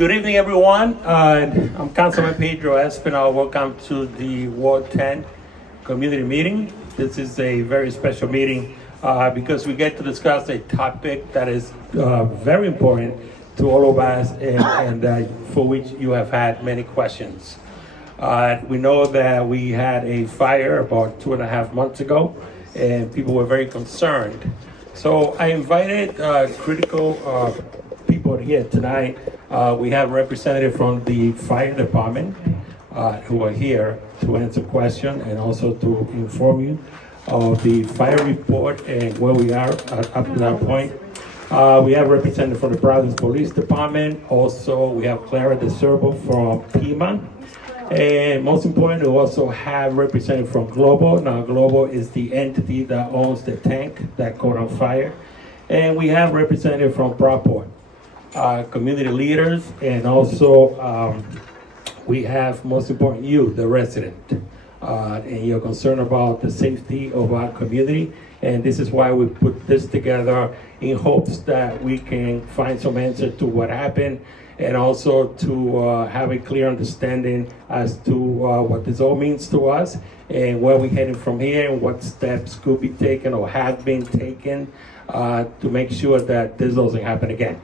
Good evening, everyone. I'm Councilman Pedro Espinal. Welcome to the Ward 10 community meeting. This is a very special meeting because we get to discuss a topic that is very important to all of us and for which you have had many questions. We know that we had a fire about 2.5 months ago and people were very concerned. So I invited critical people here tonight. We have representatives from the fire department who are here to answer questions and also to inform you of the fire report and where we are up to that point. We have representatives from the Providence Police Department. Also, we have Clara De Servo from Pima. And most important, we also have representatives from Global. Now, Global is the entity that owns the tank that caught on fire. And we have representatives from ProvPort, community leaders, and also we have, most important, you, the resident. And you're concerned about the safety of our community. And this is why we put this together in hopes that we can find some answer to what happened and also to have a clear understanding as to what this all means to us and where we're heading from here and what steps could be taken or have been taken to make sure that this doesn't happen again.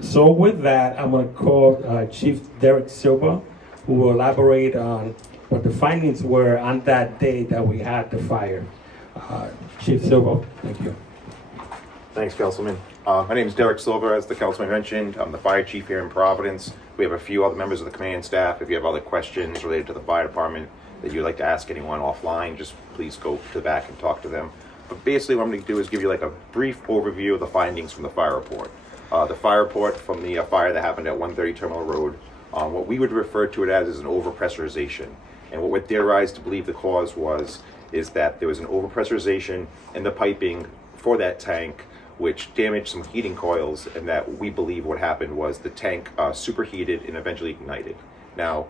So with that, I'm going to call Chief Derek Silva, who will elaborate on what the findings were on that day that we had the fire. Chief Silva, thank you. Thanks, Councilman. My name is Derek Silva, as the Councilman mentioned. I'm the fire chief here in Providence. We have a few other members of the command staff. If you have other questions related to the fire department that you'd like to ask anyone offline, just please go to the back and talk to them. But basically what I'm going to do is give you like a brief overview of the findings from the fire report. The fire report from the fire that happened at 130 Terminal Road, what we would refer to it as is an overpressurization. And what we're theorized to believe the cause is that there was an overpressurization in the piping for that tank, which damaged some heating coils, and that we believe what happened was the tank superheated and eventually ignited. Now,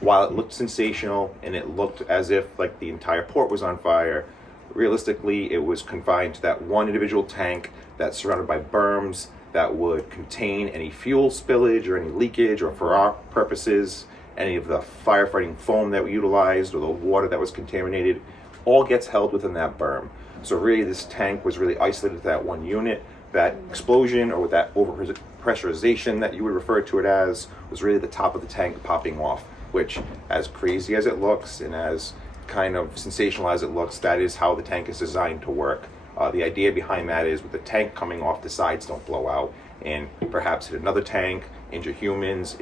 while it looked sensational and it looked as if like the entire port was on fire, realistically it was confined to that one individual tank that's surrounded by berms that would contain any fuel spillage or any leakage, or for our purposes, any of the firefighting foam that we utilized or the water that was contaminated, all gets held within that berm. So really this tank was really isolated to that one unit. That explosion, or with that overpressurization that you would refer to it as, was really the top of the tank popping off, which, as crazy as it looks and as kind of sensational as it looks, that is how the tank is designed to work. The idea behind that is with the tank coming off, the sides don't blow out and perhaps hit another tank, injure humans,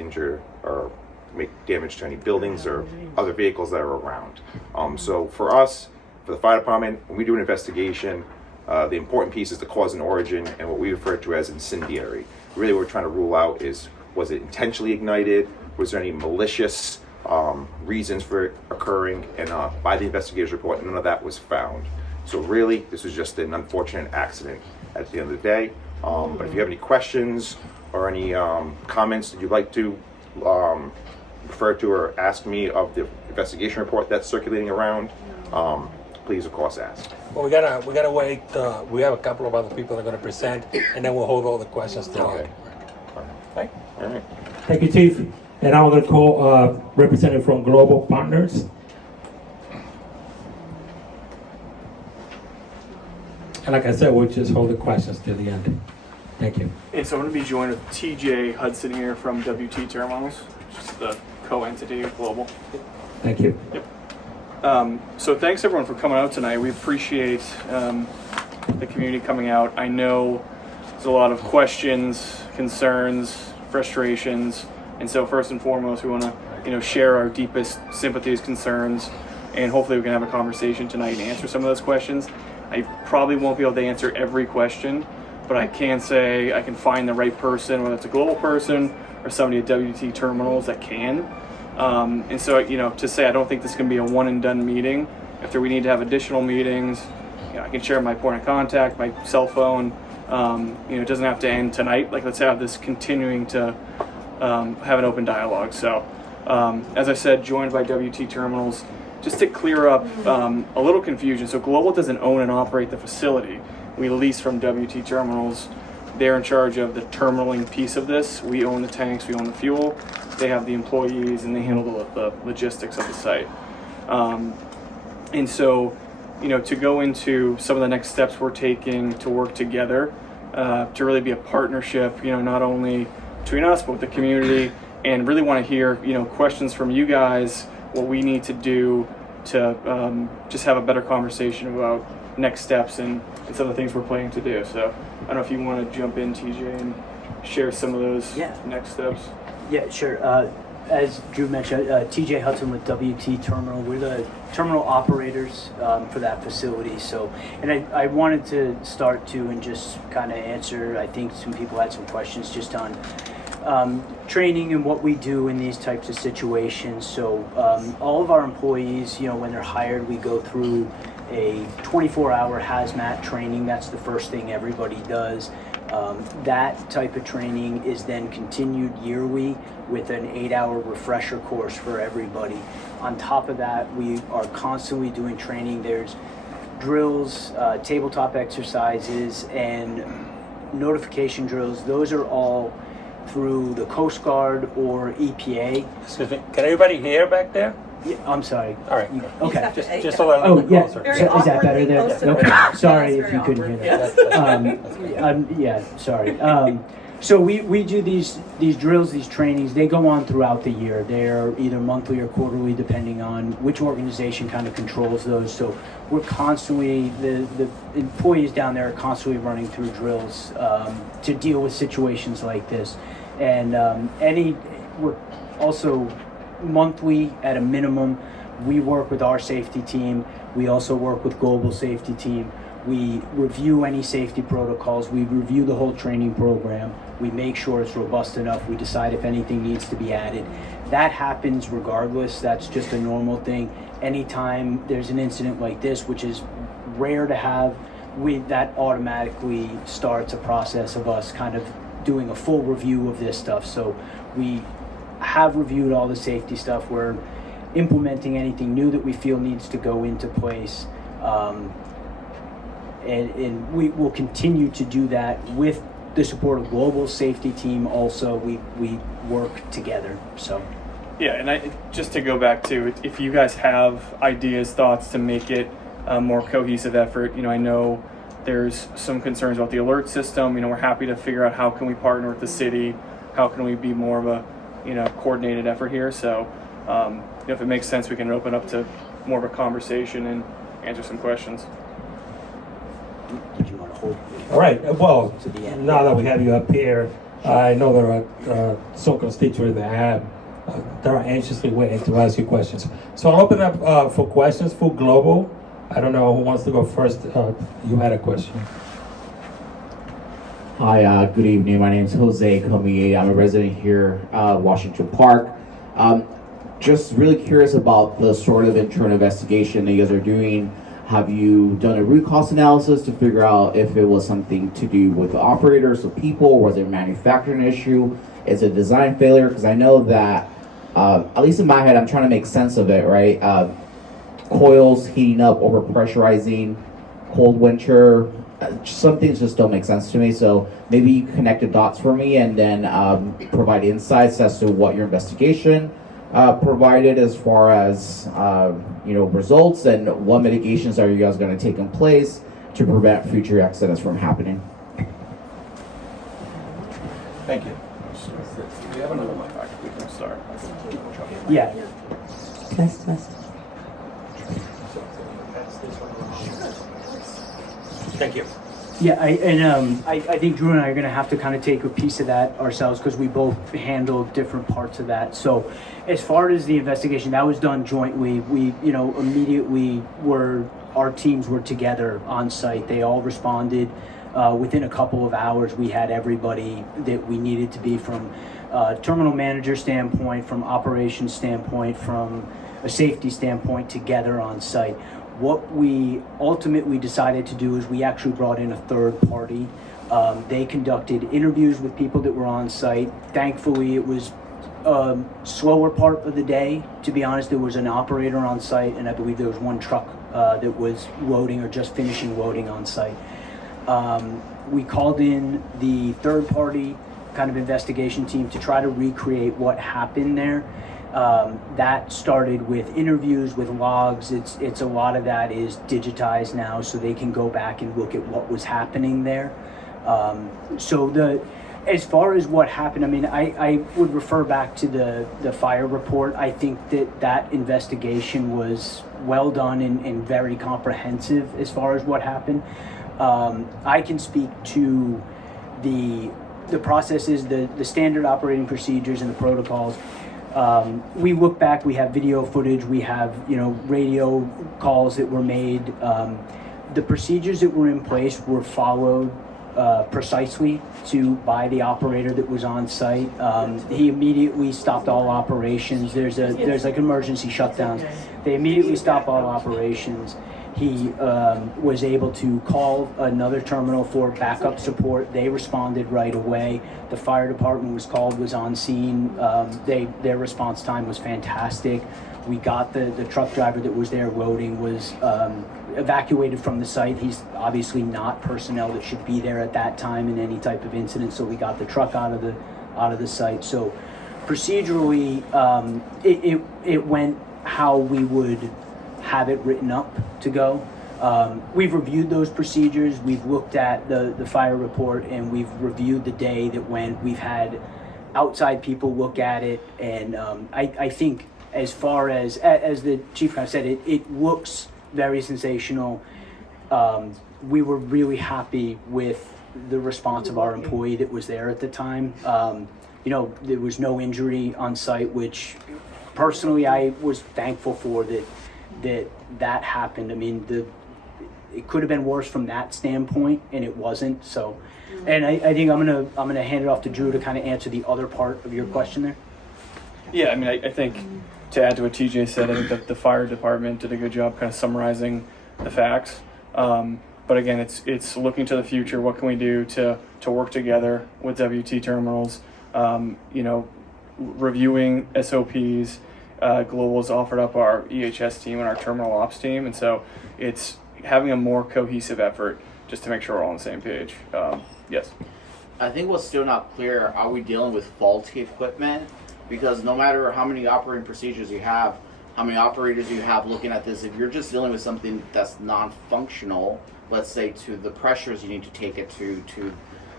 or make damage to any buildings or other vehicles that are around. So for us, for the fire department, when we do an investigation, the important piece is the cause and origin and what we refer to as incendiary. Really what we're trying to rule out is, was it intentionally ignited? Was there any malicious reasons for it occurring? And by the investigator's report, none of that was found. So really, this was just an unfortunate accident at the end of the day. But if you have any questions or any comments that you'd like to refer to or ask me of the investigation report that's circulating around, please of course ask. Well, we gotta wait. We have a couple of other people that are going to present, and then we'll hold all the questions till the end. Okay. All right. Thank you, Chief. And I'm going to call representative from Global Partners. And like I said, we'll just hold the questions till the end. Thank you. And so I'm going to be joined with TJ Hudson here from WT Terminals, which is the co-entity of Global. Thank you. Yep. So thanks everyone for coming out tonight. We appreciate the community coming out. I know there's a lot of questions, concerns, frustrations, and so first and foremost, we want to share our deepest sympathies, concerns, and hopefully we can have a conversation tonight and answer some of those questions. I probably won't be able to answer every question, but I can say I can find the right person, whether it's a Global person or somebody at WT Terminals that can. And so, to say I don't think this is going to be a one and done meeting. If we need to have additional meetings, I can share my point of contact, my cell phone. It doesn't have to end tonight. Like, let's have this continuing to have an open dialogue. So, as I said, joined by WT Terminals. Just to clear up a little confusion, so Global doesn't own and operate the facility. We lease from WT Terminals they're in charge of the terminaling piece of this. We own the tanks, we own the fuel. They have the employees, and they handle the logistics of the site. And so, to go into some of the next steps we're taking to work together, to really be a partnership, not only between us, but with the community, and really want to hear, questions from you guys, what we need to do to just have a better conversation about next steps and some of the things we're planning to do. So I don't know if you want to jump in, TJ, and share some of those next steps. Yeah, sure. As Drew mentioned, TJ Hudson with WT Terminal. We're the terminal operators for that facility. So, and I wanted to start to and just kind of answer, I think some people had some questions just on training and what we do in these types of situations. So all of our employees, when they're hired, we go through a 24-hour hazmat training. That's the first thing everybody does. That type of training is then continued yearly with an 8-hour refresher course for everybody. On top of that, we are constantly doing training. There's drills, tabletop exercises, and notification drills. Those are all through the Coast Guard or EPA. Excuse me, can everybody hear back there? Yeah, I'm sorry. All right. Okay. Just a little bit yeah. closer. So is that better there? Very Okay. Sorry Yes, if you very couldn't hear awkward. that. Yeah, sorry. So we do these drills, these trainings. They go on throughout the year. They're either monthly or quarterly, depending on which organization kind of controls those. So we're constantly, the employees down there are constantly running through drills to deal with situations like this. And we're also monthly at a minimum. We work with our safety team. We also work with global safety team. We review any safety protocols. We review the whole training program. We make sure it's robust enough. We decide if anything needs to be added. That happens regardless. That's just a normal thing. Anytime there's an incident like this, which is rare to have, that automatically starts a process of us kind of doing a full review of this stuff. So we have reviewed all the safety stuff. We're implementing anything new that we feel needs to go into place. And we will continue to do that with the support of global safety team. Also, we work together. So Yeah, and just to go back to, if you guys have ideas, thoughts to make it a more cohesive effort, I know there's some concerns about the alert system. We're happy to figure out how can we partner with the city, how can we be more of a coordinated effort here. So if it makes sense, we can open up to more of a conversation and answer some questions. did you want to hold? All right, well, To the end. now that we have you up here, I know there are some constituents that are anxiously waiting to ask you questions. So I'll open up for questions for Global. I don't know who wants to go first. You had a question. Hi, good evening. My name is Jose Comie. I'm a resident here, Washington Park. Just really curious about the sort of internal investigation that you guys are doing. Have you done a root cause analysis to figure out if it was something to do with the operators, the people? Was it a manufacturing issue? Is it a design failure? Because I know that, at least in my head, I'm trying to make sense of it, right? Coils heating up, overpressurizing, cold winter. Some things just don't make sense to me. So maybe you connect the dots for me and then provide insights as to what your investigation provided as far as results, and what mitigations are you guys going to take in place to prevent future accidents from happening. Thank you. Do you have another mic? We can start. Yeah. Thank you. Yeah, I think Drew and I are going to have to kind of take a piece of that ourselves because we both handle different parts of that. So as far as the investigation, that was done jointly. We, immediately our teams were together on site. They all responded within a couple of hours. We had everybody that we needed to be, from terminal manager standpoint, from operations standpoint, from a safety standpoint, together on site. What we ultimately decided to do is we actually brought in a third party. They conducted interviews with people that were on site. Thankfully, it was a slower part of the day. To be honest, there was an operator on site, and I believe there was one truck that was loading or just finishing loading on site. we called in the third party kind of investigation team to try to recreate what happened there. That started with interviews, with logs. It's a lot of that is digitized now, so they can go back and look at what was happening there. As far as what happened, I mean, I would refer back to the fire report. I think that investigation was well done and very comprehensive as far as what happened. I can speak to the processes, the standard operating procedures and the protocols. We look back, we have video footage, we have, radio calls that were made. The procedures that were in place were followed precisely by the operator that was on site. He immediately stopped all operations. There's like emergency shutdowns. They immediately stop all operations. He was able to call another terminal for backup support. They responded right away. The fire department was called, was on scene. Their response time was fantastic. We got the truck driver that was there loading was evacuated from the site. He's obviously not personnel that should be there at that time in any type of incident, so we got the truck out of the site. So procedurally, it went how we would have it written up to go. We've reviewed those procedures. We've looked at the fire report, and we've reviewed the day that went. We've had outside people look at it, and I think as far as the chief kind of said, it looks very sensational. We were really happy with the response of our employee that was there at the time. There was no injury on site, which personally I was thankful for that happened. I mean, it could have been worse from that standpoint, and it wasn't. So, and I think I'm gonna hand it off to Drew to kind of answer the other part of your question there. Yeah, I mean, I think to add to what TJ said, I think that the fire department did a good job kind of summarizing the facts. But again, it's looking to the future. What can we do to work together with WT terminals? Reviewing SOPs. Global's offered up our EHS team and our terminal ops team, and so it's having a more cohesive effort just to make sure we're all on the same page. Yes. I think what's still not clear, are we dealing with faulty equipment? Because no matter how many operating procedures you have, how many operators you have looking at this, if you're just dealing with something that's non-functional, let's say to the pressures you need to take it to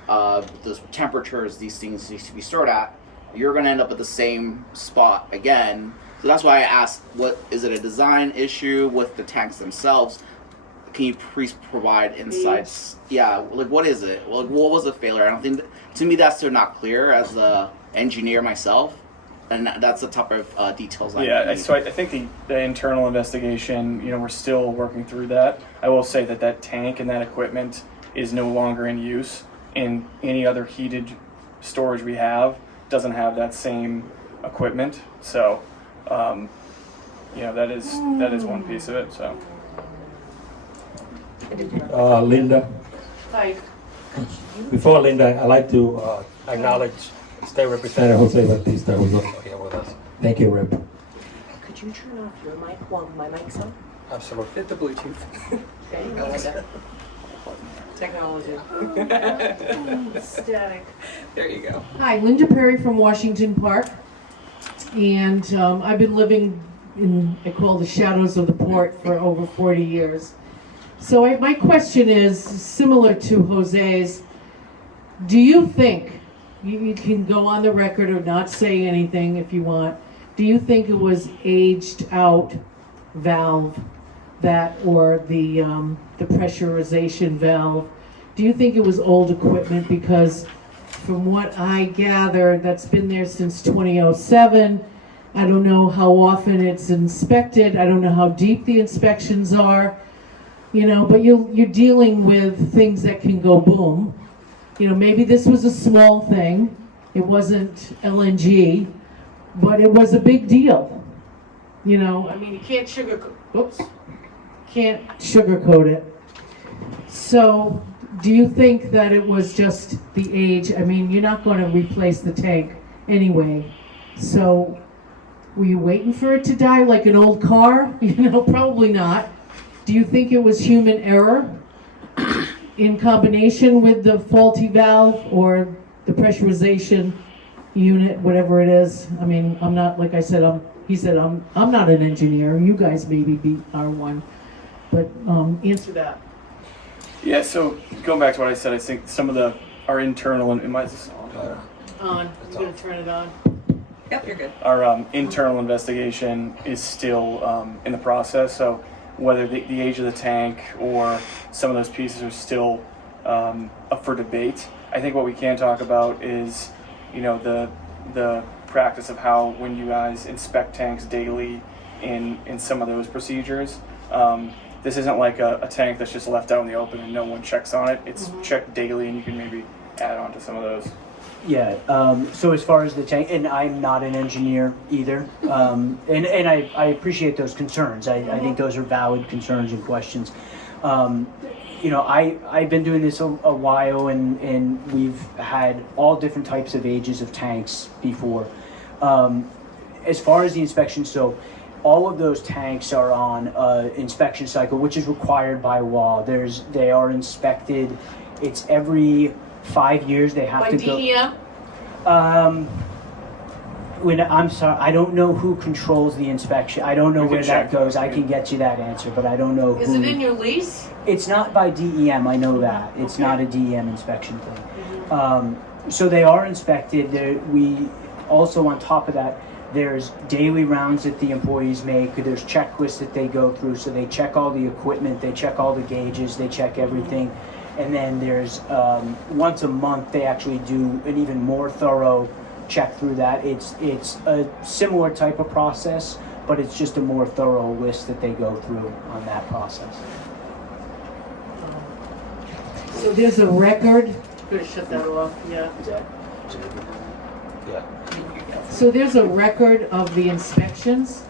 the temperatures these things need to be stored at, you're going to end up at the same spot again. So that's why I asked, what is it, a design issue with the tanks themselves? Can you please provide insights? Yeah, like what is it? Like what was the failure? I don't think to me that's still not clear as the engineer myself, and that's the type of details I need. So I think the internal investigation, we're still working through that. I will say that tank and that equipment is no longer in use, and any other heated storage we have doesn't have that same equipment. So that is one piece of it. So Linda. Hi. Before Linda, I'd like to acknowledge State Representative Jose Batista, who's also here with us. Thank you, Rep. Could you turn off your mic while my mic's on? Absolutely. Hit the Bluetooth. There you go, Linda. Technology. Static. There you go. Hi, Linda Perry from Washington Park, and I've been living in, I call the shadows of the port for over 40 years. So my question is similar to Jose's. Do you think, you can go on the record or not say anything if you want, do you think it was aged out valve or the pressurization valve? Do you think it was old equipment? Because from what I gather, that's been there since 2007. I don't know how often it's inspected. I don't know how deep the inspections are. But you're dealing with things that can go boom. Maybe this was a small thing. It wasn't LNG, but it was a big deal. You can't sugarcoat it. So, do you think that it was just the age? You're not going to replace the tank anyway. So, were you waiting for it to die like an old car? Probably not. Do you think it was human error in combination with the faulty valve or the pressurization unit, whatever it is. I mean, I'm not, like I said, he said, I'm not an engineer. You guys maybe are one. But answer that. Yeah, so going back to what I said, I think some of our internal and my On. I'm going to turn it on. Yep, you're good. our internal investigation is still in the process. So whether the age of the tank or some of those pieces are still up for debate. I think what we can talk about is, you know, the practice of how when you guys inspect tanks daily in some of those procedures. This isn't like a tank that's just left out in the open and no one checks on it. It's checked daily, and you can maybe add on to some of those. Yeah, so as far as the tank, and I'm not an engineer either, and I appreciate those concerns. I think those are valid concerns and questions. You know, I've been doing this a while, and we've had all different types of ages of tanks before. As far as the inspection, so all of those tanks are on inspection cycle, which is required by law. They are inspected. It's every 5 years they have By to DEM? go. I'm sorry, I don't know who controls the inspection. I don't know We can where that check. goes. I can get you that answer, but I don't know Is who. it in your lease? It's not by DEM, I know that. It's Okay. not a DEM inspection thing. So they are inspected. We also, on top of that, there's daily rounds that the employees make. There's checklists that they go through. So they check all the equipment, they check all the gauges, they check everything. And then there's once a month they actually do an even more thorough check through that. It's a similar type of process, but it's just a more thorough list that they go through on that process. So there's a record. Better shut that off. Yeah. So there's a record of the inspections.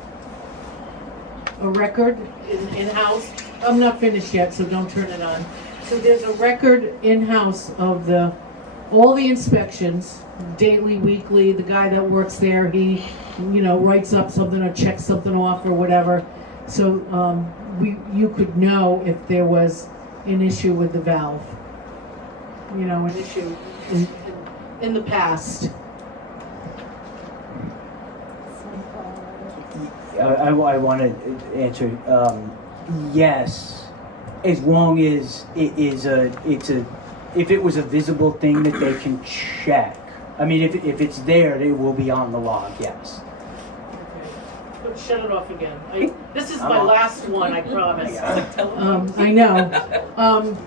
A record in-house. I'm not finished yet, so don't turn it on. So there's a record in-house of all the inspections, daily, weekly. The guy that works there, he, writes up something or checks something off or whatever. So you could know if there was an issue with the valve. An issue in the past. I want to answer. Yes, as long as if it was a visible thing that they can check. I mean, if it's there, it will be on the log. Yes. Okay. Shut it off again. This is I'm my off. last one, I promise. I I know.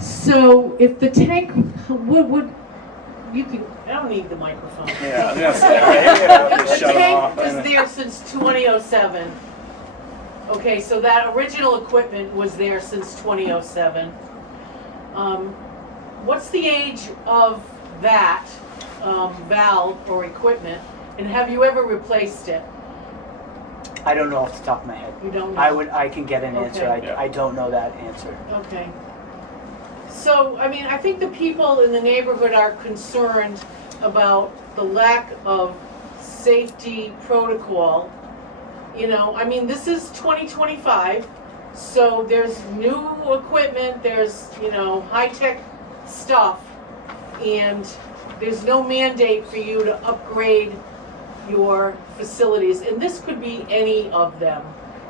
So if the tank would you can. I don't need the microphone. Yeah, I was gonna say, right? The Shut them off. tank was there since 2007. Okay, so that original equipment was there since 2007. What's the age of that valve or equipment, and have you ever replaced it? I don't know off the top of my head. You don't know? I can get an answer. Okay. I don't know that answer. Okay. So, I mean, I think the people in the neighborhood are concerned about the lack of safety protocol. I mean, this is 2025, so there's new equipment, there's, high-tech stuff, and there's no mandate for you to upgrade your facilities. And this could be any of them.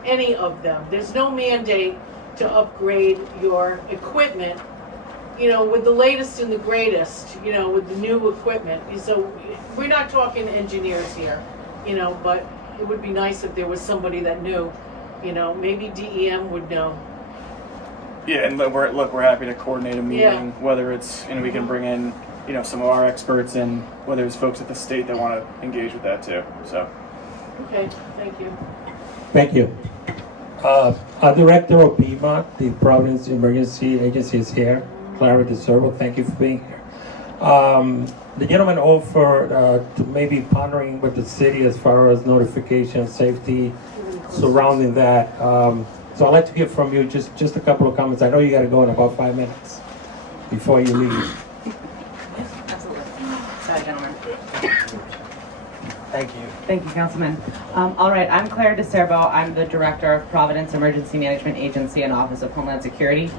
There's no mandate to upgrade your equipment, with the latest and the greatest, with the new equipment. So we're not talking engineers here, but it would be nice if there was somebody that knew, maybe DEM would know. Yeah, and we're happy to coordinate a meeting, Yeah. whether it's, we can bring in, some of our experts, and whether it's folks at the state that want to engage with that too. So. Okay, thank you. Thank you. Our director of BEMA, the Providence Emergency Agency, is here. Clara DeServo, thank you for being here. The gentleman offered to maybe partnering with the city as far as notification, safety surrounding that. So I'd like to hear from you just a couple of comments. I know you got to go in about 5 minutes before you leave. Absolutely. Sorry, gentlemen. Thank you. Thank you, Councilman. All right, I'm Claire DeServo. I'm the Director of Providence Emergency Management Agency and Office of Homeland Security.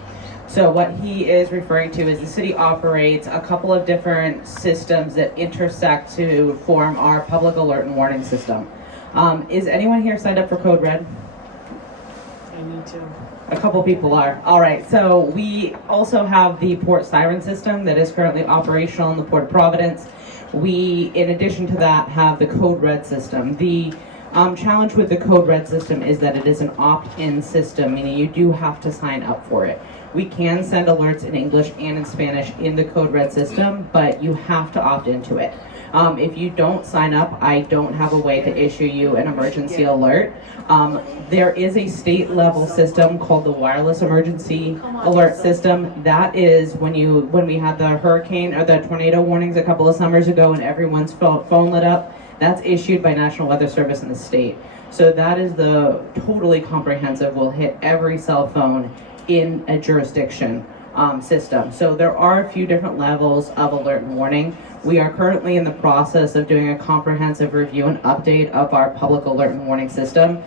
So what he is referring to is the city operates a couple of different systems that intersect to form our public alert and warning system. Is anyone here signed up for Code Red? I need to. A couple people are. All right, so we also have the port siren system that is currently operational in the Port of Providence. We, in addition to that, have the Code Red system. The challenge with the Code Red system is that it is an opt-in system, meaning you do have to sign up for it. We can send alerts in English and in Spanish in the Code Red system, but you have to opt into it. If you don't sign up, I don't have a way to issue you an emergency alert. There is a state level system called the wireless emergency alert system. That is when we had the hurricane or the tornado warnings a couple of summers ago and everyone's phone lit up. That's issued by National Weather Service in the state. So that is the totally comprehensive, will hit every cell phone in a jurisdiction system. So there are a few different levels of alert and warning. We are currently in the process of doing a comprehensive review and update of our public alert and warning system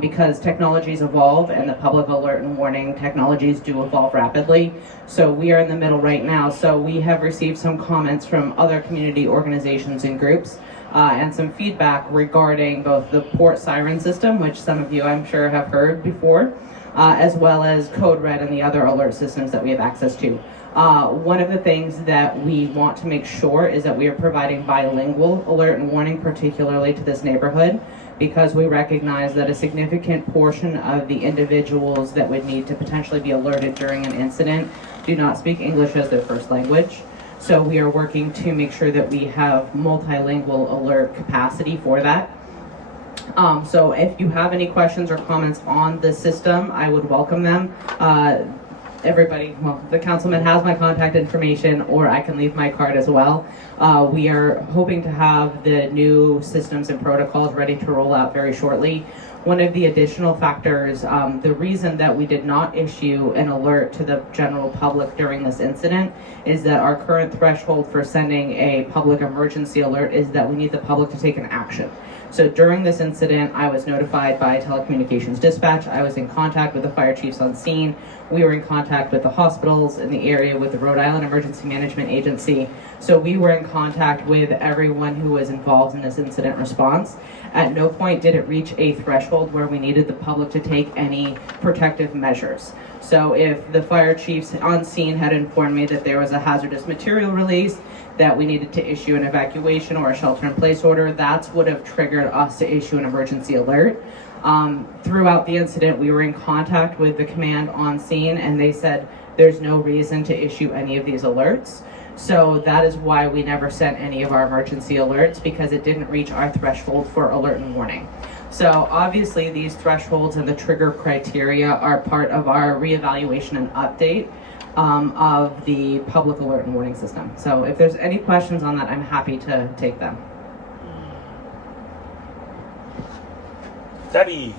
because technologies evolve and the public alert and warning technologies do evolve rapidly. So we are in the middle right now. So we have received some comments from other community organizations and groups and some feedback regarding both the port siren system, which some of you I'm sure have heard before, as well as Code Red and the other alert systems that we have access to. One of the things that we want to make sure is that we are providing bilingual alert and warning, particularly to this neighborhood, because we recognize that a significant portion of the individuals that would need to potentially be alerted during an incident do not speak English as their first language. So we are working to make sure that we have multilingual alert capacity for that. So if you have any questions or comments on the system, I would welcome them. Everybody, well, the councilman has my contact information, or I can leave my card as well. We are hoping to have the new systems and protocols ready to roll out very shortly. One of the additional factors, the reason that we did not issue an alert to the general public during this incident is that our current threshold for sending a public emergency alert is that we need the public to take an action. So during this incident, I was notified by telecommunications dispatch. I was in contact with the fire chiefs on scene. We were in contact with the hospitals in the area, with the Rhode Island Emergency Management Agency. So we were in contact with everyone who was involved in this incident response. At no point did it reach a threshold where we needed the public to take any protective measures. So if the fire chiefs on scene had informed me that there was a hazardous material release, that we needed to issue an evacuation or a shelter-in-place order, that's would have triggered us to issue an emergency alert. Throughout the incident, we were in contact with the command on scene, and they said there's no reason to issue any of these alerts. So that is why we never sent any of our emergency alerts, because it didn't reach our threshold for alert and warning. So obviously these thresholds and the trigger criteria are part of our reevaluation and update of the public alert and warning system. So if there's any questions on that, I'm happy to take them. Debbie.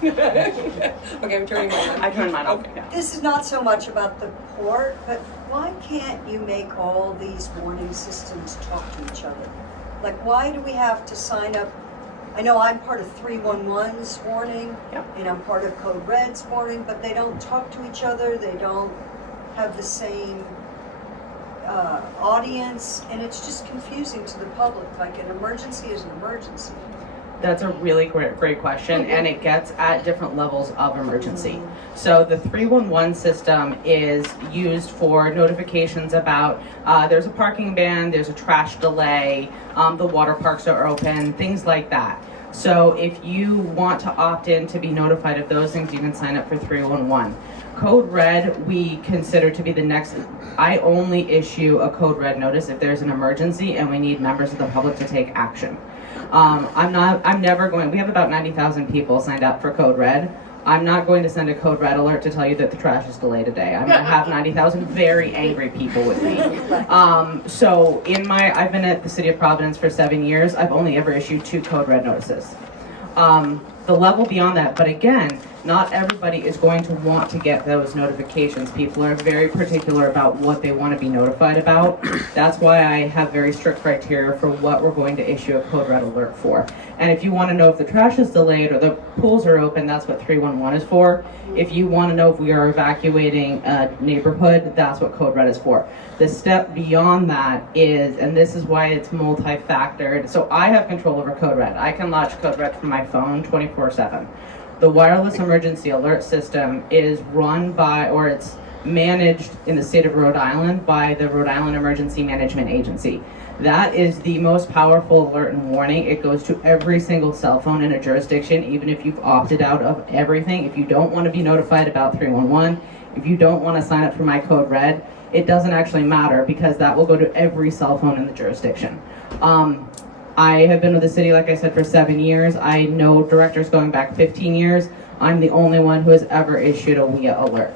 Okay, I'm turning mine on. I turned mine off. Yeah. This is not so much about the port, but why can't you make all these warning systems talk to each other? Like, why do we have to sign up? I know I'm part of 311's warning, Yep. and I'm part of Code Red's warning, but they don't talk to each other, they don't have the same audience, and it's just confusing to the public. Like, an emergency is an emergency. That's a really great question, and it gets at different levels of emergency. So the 311 system is used for notifications about there's a parking ban, there's a trash delay, the water parks are open, things like that. So if you want to opt in to be notified of those things, you can sign up for 311. Code Red we consider to be the next. I only issue a Code Red notice if there's an emergency and we need members of the public to take action. I'm never going, we have about 90,000 people signed up for Code Red. I'm not going to send a Code Red alert to tell you that the trash is delayed today. I'm going to have 90,000 very angry people with me. So I've been at the City of Providence for 7 years. I've only ever issued 2 Code Red notices. the level beyond that. But again, not everybody is going to want to get those notifications. People are very particular about what they want to be notified about. That's why I have very strict criteria for what we're going to issue a code red alert for. And if you want to know if the trash is delayed or the pools are open, that's what 311 is for. If you want to know if we are evacuating a neighborhood, that's what code red is for. The step beyond that is, and this is why it's multi-factored, so I have control over code red. I can launch code red from my phone 24/7. The wireless emergency alert system is run by, or it's managed in the state of Rhode Island by the Rhode Island Emergency Management Agency. That is the most powerful alert and warning. It goes to every single cell phone in a jurisdiction, even if you've opted out of everything. If you don't want to be notified about 311, if you don't want to sign up for my code red, it doesn't actually matter because that will go to every cell phone in the jurisdiction. I have been with the city, like I said, for 7 years. I know directors going back 15 years. I'm the only one who has ever issued a WIA alert.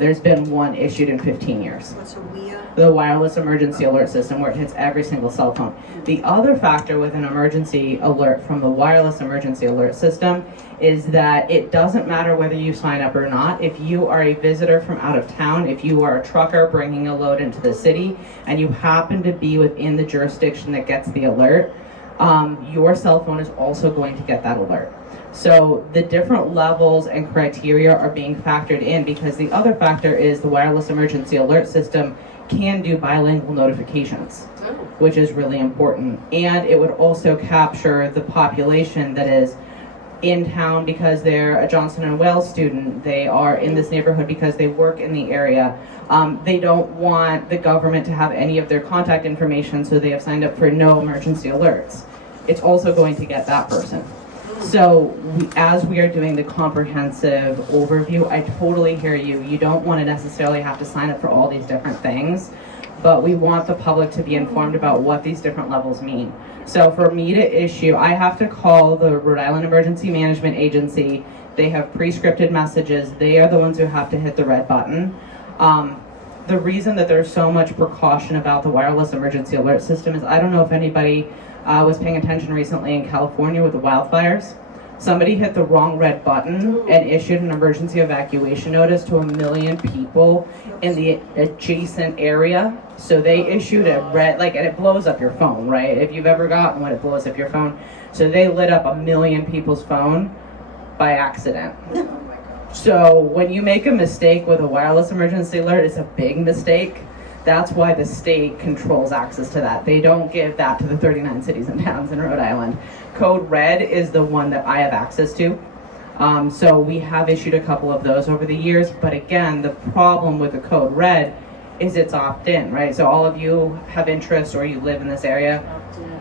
There's been one issued in 15 years. What's a WIA? The wireless emergency alert system, where it hits every single cell phone. The other factor with an emergency alert from the wireless emergency alert system is that it doesn't matter whether you sign up or not. If you are a visitor from out of town, if you are a trucker bringing a load into the city, and you happen to be within the jurisdiction that gets the alert, your cell phone is also going to get that alert. So the different levels and criteria are being factored in, because the other factor is the wireless emergency alert system can do bilingual notifications, which is really important. And it would also capture the population that is in town because they're a Johnson and Wales student. They are in this neighborhood because they work in the area. They don't want the government to have any of their contact information, so they have signed up for no emergency alerts. It's also going to get that person. So as we are doing the comprehensive overview, I totally hear you. You don't want to necessarily have to sign up for all these different things, but we want the public to be informed about what these different levels mean. So for me to issue, I have to call the Rhode Island Emergency Management Agency. They have pre-scripted messages. They are the ones who have to hit the red button. The reason that there's so much precaution about the wireless emergency alert system is, I don't know if anybody was paying attention recently in California with the wildfires. Somebody hit the wrong red button and issued an emergency evacuation notice to 1 million people in the adjacent area. So they issued a red, and it blows up your phone, right? If you've ever gotten one, it blows up your phone. So they lit up 1 million people's phone by accident. So when you make a mistake with a wireless emergency alert, it's a big mistake. That's why the state controls access to that. They don't give that to the 39 cities and towns in Rhode Island. Code Red is the one that I have access to. So we have issued a couple of those over the years, but again, the problem with the Code Red is it's opt-in, right? So all of you have interest or you live in this area,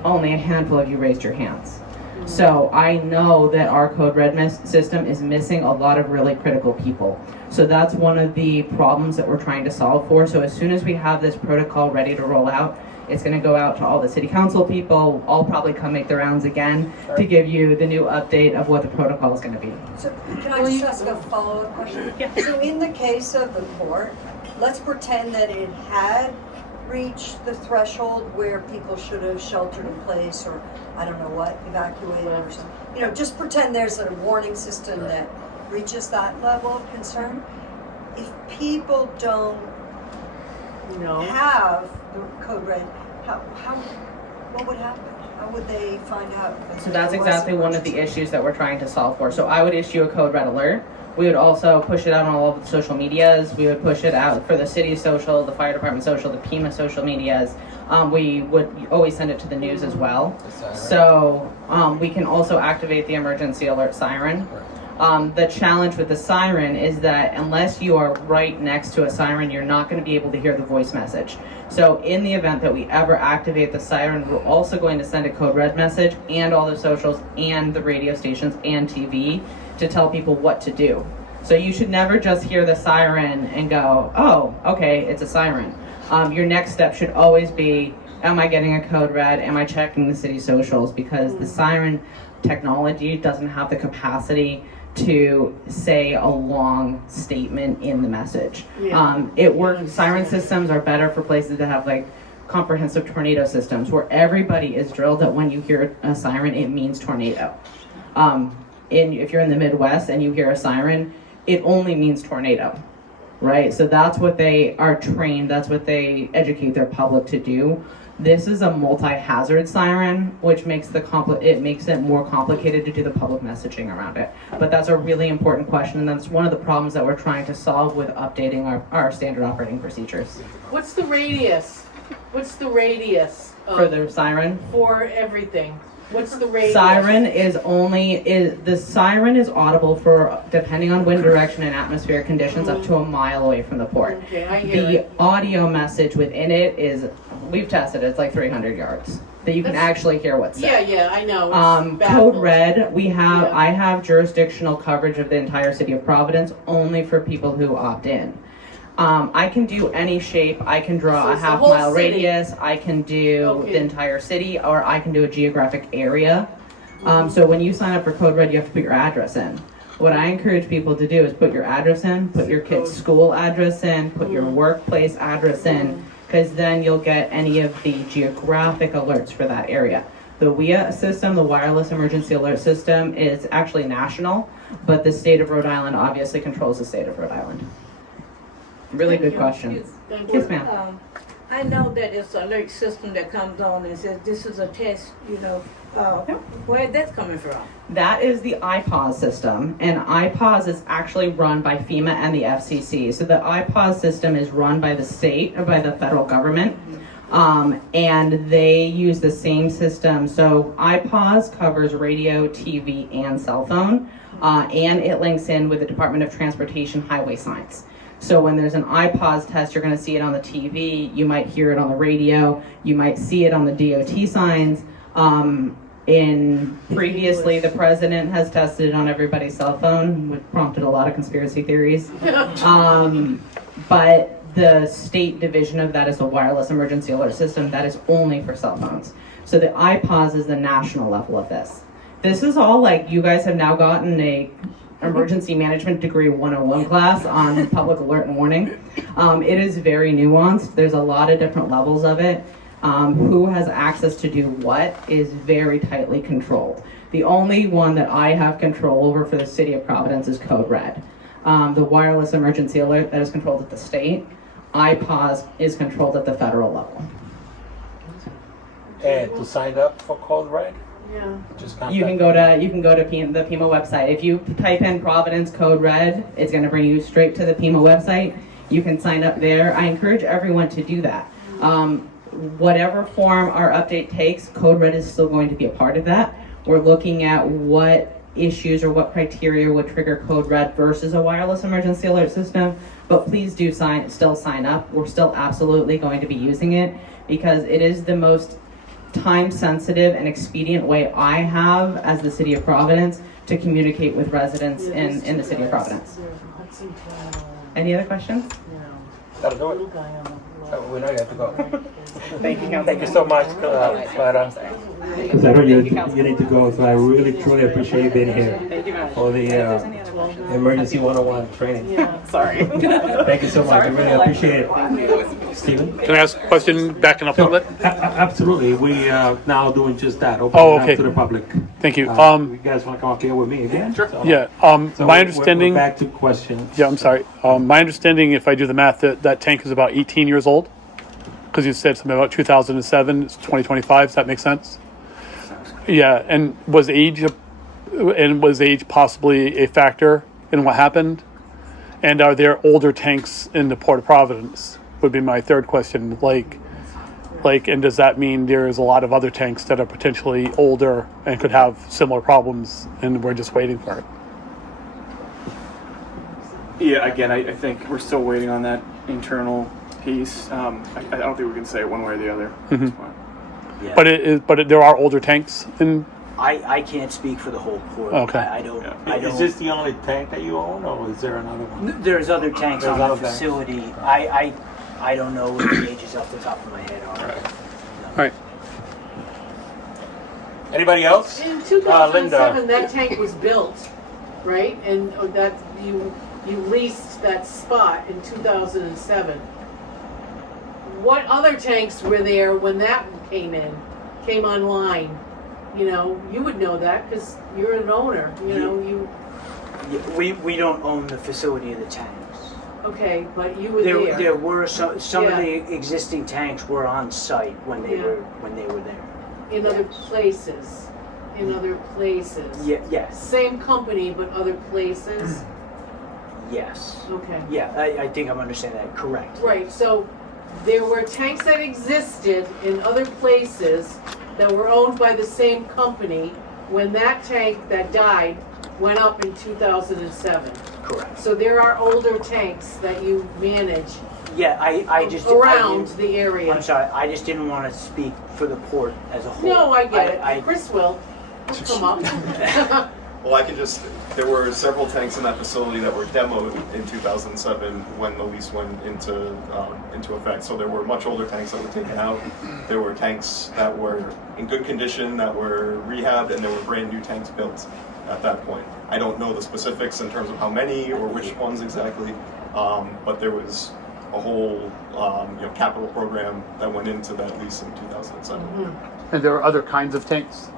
only a handful of you raised your hands. So I know that our Code Red system is missing a lot of really critical people. So that's one of the problems that we're trying to solve for. So as soon as we have this protocol ready to roll out, it's going to go out to all the city council people. I'll probably come make the rounds again to give you the new update of what the protocol is going to be. So can I just ask a follow-up question? Yeah. So in the case of the port, let's pretend that it had reached the threshold where people should have sheltered in place or I don't know what, evacuated or something. Just pretend there's a warning system that reaches that level of concern. If people don't have the code red, what would happen? How would they find out? So that's exactly one of the issues that we're trying to solve for. So I would issue a Code Red alert. We would also push it out on all of the social medias. We would push it out for the city social, the fire department social, the PEMA social medias. We would always send it to the news as well. So we can also activate the emergency alert siren. The challenge with the siren is that unless you are right next to a siren, you're not going to be able to hear the voice message. So in the event that we ever activate the siren, we're also going to send a Code Red message and all the socials and the radio stations and TV to tell people what to do. So you should never just hear the siren and go, oh, okay, it's a siren. Your next step should always be, am I getting a Code Red? Am I checking the city socials? Because the siren technology doesn't have the capacity to say a long statement in the message. It works. Siren systems are better for places that have comprehensive tornado systems where everybody is drilled that when you hear a siren, it means tornado. if you're in the Midwest and you hear a siren, it only means tornado, right? So that's what they are trained, that's what they educate their public to do. This is a multi-hazard siren, which makes it makes it more complicated to do the public messaging around it. But that's a really important question, and that's one of the problems that we're trying to solve with updating our standard operating procedures. What's the radius? What's the radius For the siren, for everything? What's the radius? the siren is audible for, depending on wind direction and atmospheric conditions, up to a mile away from the port. Okay, I hear The it. audio message within it is, we've tested it, it's like 300 yards. That you can That's- actually hear what's said. Yeah, I know. It's Code baffled. Red, Yeah. I have jurisdictional coverage of the entire city of Providence only for people who opt in. I can do any shape. I can draw So a it's the half whole mile city. radius. I can do Okay. the entire city, or I can do a geographic area. So when you sign up for Code Red, you have to put your address in. What I encourage people to do is put your address in, put your kid's school address in, put your workplace address in, because then you'll get any of the geographic alerts for that area. The WIA system, the Wireless Emergency Alert System, is actually national, but the state of Rhode Island obviously controls the state of Rhode Island. Really good question. Thank you. Yes, ma'am. I know that it's an alert system that comes on and says this is a test, where that's coming from? That is the IPAWS system, and IPAWS is actually run by FEMA and the FCC. So the IPAWS system is run by the state or by the federal government, and they use the same system. So IPAWS covers radio, TV, and cell phone, and it links in with the Department of Transportation highway signs. So when there's an IPAWS test, you're going to see it on the TV, you might hear it on the radio, you might see it on the DOT signs. Previously, the president has tested it on everybody's cell phone, which prompted a lot of conspiracy theories. But the state division of that is a wireless emergency alert system that is only for cell phones. So the IPAWS is the national level of this. This is all like, you guys have now gotten a emergency management degree 101 class on public alert and warning. It is very nuanced. There's a lot of different levels of it. Who has access to do what is very tightly controlled. The only one that I have control over for the city of Providence is Code Red. The wireless emergency alert, that is controlled at the state. IPAWS is controlled at the federal level. And to sign up for Code Red, Yeah. just contact. You can go to the PEMA website. If you type in Providence Code Red, it's going to bring you straight to the PEMA website. You can sign up there. I encourage everyone to do that. Whatever form our update takes, Code Red is still going to be a part of that. We're looking at what issues or what criteria would trigger Code Red versus a wireless emergency alert system. But please do still sign up. We're still absolutely going to be using it because it is the most time-sensitive and expedient way I have as the City of Providence to communicate with residents in the City of Providence. Any other questions? That'll do it. We know you have to go. Thank you, Councilman. Thank you so much, Clara. Because I know you need to go, so I really truly appreciate you being here Thank you, guys. for the Emergency 101 training. Sorry. Thank you so much. I really appreciate it. Stephen? Can I ask a question backing up a So, little bit? absolutely. We are now doing just that, opening Oh, it okay. up to the public. Thank you. You guys want to come up here with me again? Sure. Yeah, So my we're understanding, back to questions. yeah, I'm sorry. My understanding, if I do the math, that tank is about 18 years old. Because you said something about 2007, it's 2025, does that make sense? Yeah, and was age possibly a factor in what happened? And are there older tanks in the Port of Providence? Would be my third question. And does that mean there's a lot of other tanks that are potentially older and could have similar problems, and we're just waiting for it? Yeah, again, I think we're still waiting on that internal piece. I don't think we can say it one way or the other at this point. Yeah. But there are older tanks in. I can't speak for the whole port. Okay. I don't. Yeah. I don't. Is this the only tank that you own, or is there another one? There's other tanks There's on the other tanks. facility. I don't know what the ages off the top of my head are. All right. Anybody else? In 2007, Linda. that tank was built, right? And that you leased that spot in 2007. What other tanks were there when that came online? You know, you would know that because you're an owner, you know, you, We don't own the facility of the tanks. okay, but you were there. There were some of Yeah. the existing tanks were on site when they Yeah. were there. In other places, Yes. Same company, but other places, Yes. okay. Yeah, I think I'm understanding that correct. Right, so there were tanks that existed in other places that were owned by the same company when that tank that died went up in 2007. Correct. So there are older tanks that you manage Yeah, I just around I the area. I'm sorry, I just didn't want to speak for the port as a whole. No, I get I- it. Chris will. He'll come up. Well, I can just, there were several tanks in that facility that were demoed in 2007 when the lease went into effect. So there were much older tanks that were taken out. There were tanks that were in good condition that were rehabbed, and there were brand new tanks built at that point. I don't know the specifics in terms of how many or which ones exactly, but there was a whole capital program that went into that lease in 2007. And there are other kinds of tanks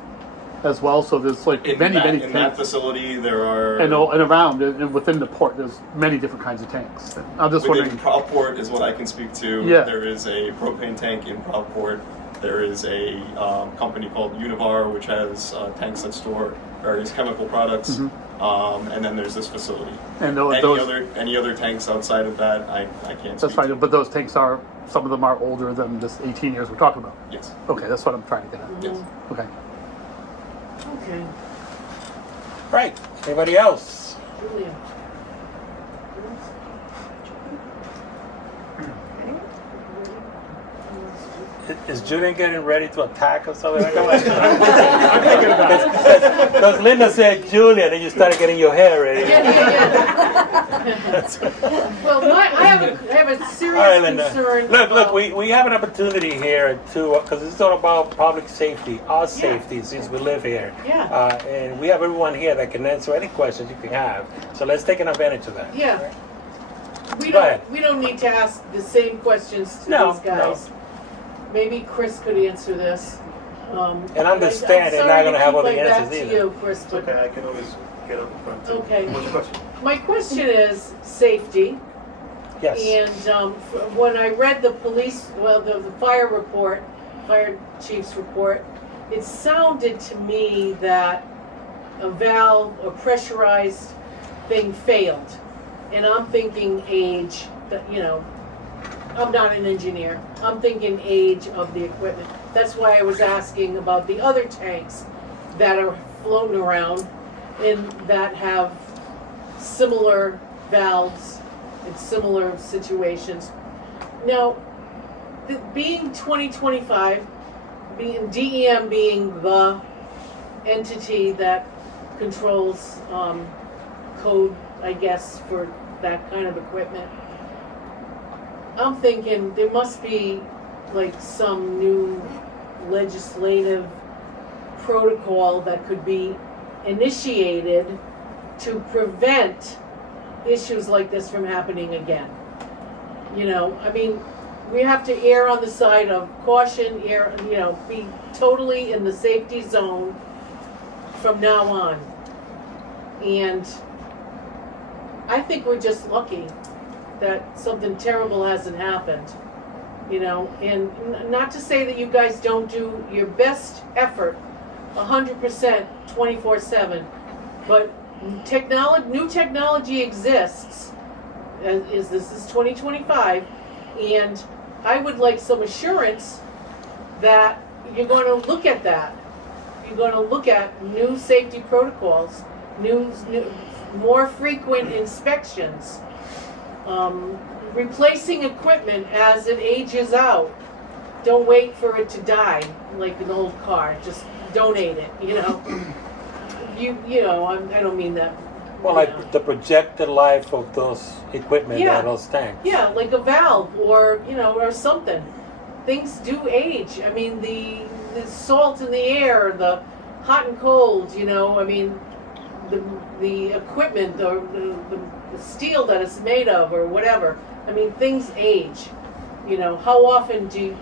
as well. So there's like In many that tanks. facility, there are And around and within the port, there's many different kinds of tanks. I'm just within wondering. ProvPort is what I can speak to. Yeah. There is a propane tank in ProvPort. There is a company called Univar, which has tanks that store various chemical products. And then there's this facility. And Any other tanks outside of that, I can't That's speak fine, to. but those tanks are, some of them are older than this 18 years we're talking about. Yes. Okay, that's what I'm trying to get at. Yes. Okay. Okay, Right, anybody else? Julia. Is Julian getting ready to attack or something? I'm thinking about it. Because Linda said Julian, and you started getting your hair ready. Well, I have a serious All right, Linda. concern. Look, about- we have an opportunity here to, because it's all about public safety, our safety, since we live here. Yeah. And we have everyone here that can answer any questions you can have. So let's take an advantage of that. Yeah. Go ahead. We don't need to ask the same questions to No, these guys. Maybe Chris could answer this. And understand they're not gonna have all the answers To either. you, Chris, but I can always get up in front. Okay. What's your question? my question is safety. Yes. And when I read the fire report, fire chief's report, it sounded to me that a valve, a pressurized thing failed. And I'm thinking age, I'm not an engineer. I'm thinking age of the equipment. That's why I was asking about the other tanks that are floating around and that have similar valves in similar situations. Now, being 2025, being DEM being the entity that controls code, I guess, for that kind of equipment, I'm thinking there must be like some new legislative protocol that could be initiated to prevent issues like this from happening again. We have to err on the side of caution, be totally in the safety zone from now on. And I think we're just lucky that something terrible hasn't happened, and not to say that you guys don't do your best effort 100% 24/7, but new technology exists, this is 2025, and I would like some assurance that you're going to look at that. You're going to look at new safety protocols, new more frequent inspections, replacing equipment as it ages out. Don't wait for it to die like an old car. Just donate it. I don't mean that. Well, like the projected life of those equipment, Yeah. those tanks. Yeah, like a valve or or something. Things do age. I mean, the salt in the air, the hot and cold. The equipment, the steel that it's made of, or whatever. I mean, things age. How often do you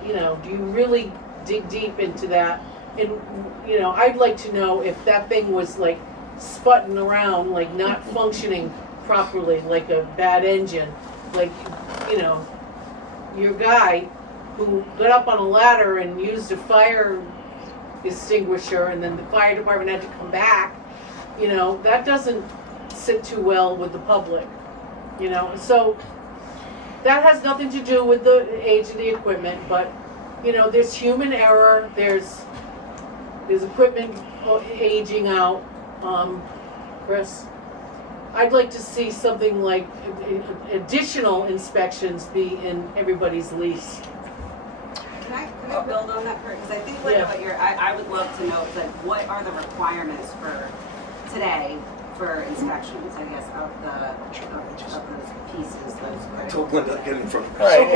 really dig deep into that And, you know, I'd like to know if that thing was like sputting around, like not functioning properly, like a bad engine. Like, you know, your guy who got up on a ladder and used a fire extinguisher and then the fire department had to come back, you know, that doesn't sit too well with the public, you know. So that has nothing to do with the age of the equipment, but, you know, there's human error, there's equipment aging out. Chris, I'd like to see something like additional inspections be in everybody's lease. Can I build on that part? Because I think like what you're, I would love to know like what are the requirements for today for inspections, I guess, of those pieces, those. Told Linda to get in front of Right,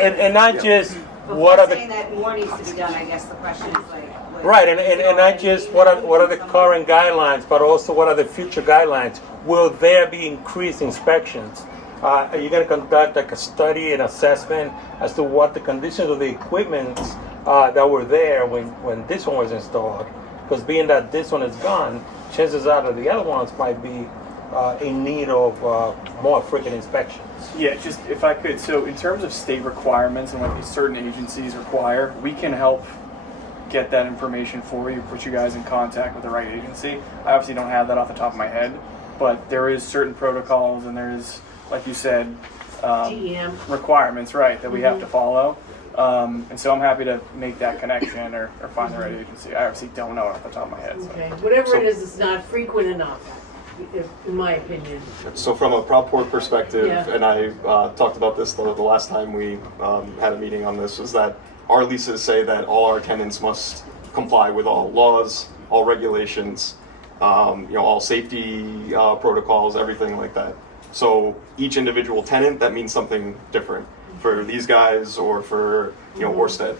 and not just what are the saying that more needs to be done, I guess the question is like. right, and not just what are the current guidelines, but also what are the future guidelines? Will there be increased inspections? Are you going to conduct like a study and assessment as to what the conditions of the equipment that were there when this one was installed? Because being that this one is gone, chances are that the other ones might be in need of more frequent inspections. Yeah, just if I could, so in terms of state requirements and what certain agencies require, we can help get that information for you, put you guys in contact with the right agency. I obviously don't have that off the top of my head, but there is certain protocols and there is, like you said, DEM requirements, right, that we have to follow. And so I'm happy to make that connection or find the right agency. I obviously don't know it off the top of my head. So. Okay, whatever it is, it's not frequent enough, in my opinion. So from a ProvPort perspective, Yeah. and I talked about this the last time we had a meeting on this, was that our leases say that all our tenants must comply with all laws, all regulations, all safety protocols, everything like that. So each individual tenant, that means something different for these guys or for Orsted.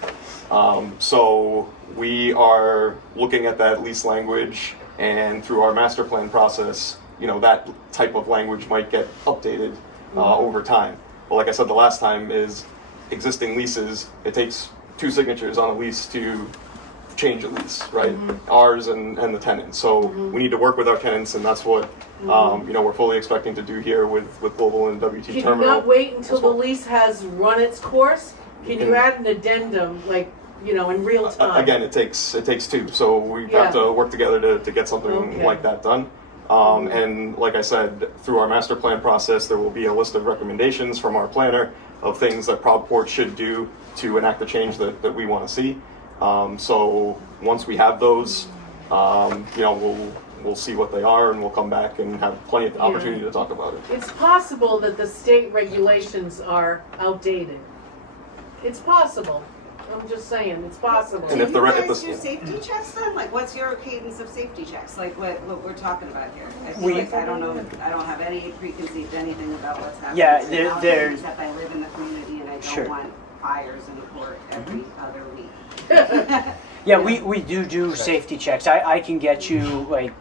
So we are looking at that lease language, and through our master plan process, that type of language might get updated over time. But like I said the last time, is existing leases, it takes 2 signatures on a lease to change a lease, right? Ours and the tenant. So we need to work with our tenants, and that's what we're fully expecting to do here with Global and WT Can Terminal. you not wait until the lease has run its course? Can you add an addendum, like, in real time? Again, it takes 2, so we have to work together to get something like that done. And like I said, through our master plan process, there will be a list of recommendations from our planner of things that ProvPort should do to enact the change that we want to see. So once we have those, we'll see what they are, and we'll come back and have plenty of opportunity to talk about it. It's possible that the state regulations are outdated. It's possible. I'm just saying, it's possible. And Do if you the guys do safety checks then? Like, what's your cadence of safety checks? Like what we're talking about here? I feel like I don't know. I don't have any preconceived anything about what's happening. Yeah, there. Except I live in the community and I don't want fires in the port every other week. Yeah, we do safety checks. I can get you, like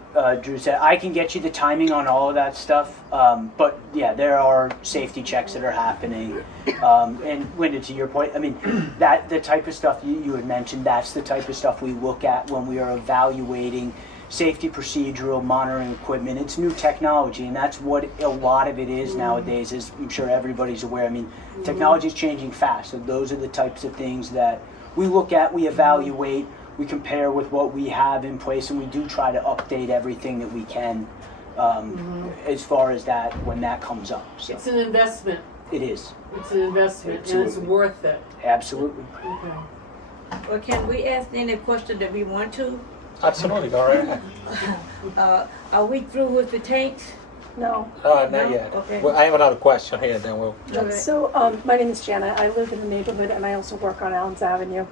Drew said, I can get you the timing on all of that stuff. But yeah, there are safety checks that are happening. And Linda, to your point, I mean, that the type of stuff you had mentioned, that's the type of stuff we look at when we are evaluating safety procedural monitoring equipment. It's new technology, and that's what a lot of it is nowadays, as I'm sure everybody's aware. I mean, technology is changing fast, so those are the types of things that we look at, we evaluate, we compare with what we have in place, and we do try to update everything that we can as far as that when that comes up. So It's an investment. it is. It's an investment, and it's worth it. Absolutely. Okay. Well, can we ask any question that we want to? Absolutely, all right. Are we through with the tanks? No. Not yet. Okay. Well, I have another question here, then we'll. So, my name is Janet. I live in the neighborhood and I also work on Allen's Avenue.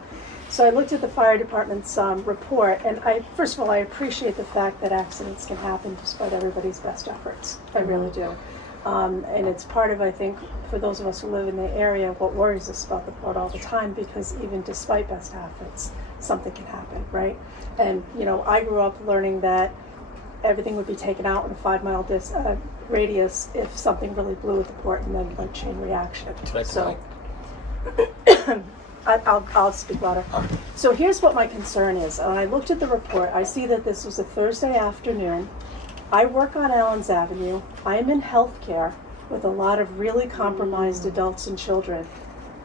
So I looked at the fire department's report, and first of all, I appreciate the fact that accidents can happen despite everybody's best efforts. I really do. And it's part of, I think, for those of us who live in the area, what worries us about the port all the time, because even despite best efforts, something can happen, right? And, I grew up learning that everything would be taken out in a 5-mile radius if something really blew at the port, and then like chain reaction. So I'll speak louder. So here's what my concern is. When I looked at the report, I see that this was a Thursday afternoon. I work on Allens Avenue. I am in healthcare with a lot of really compromised adults and children.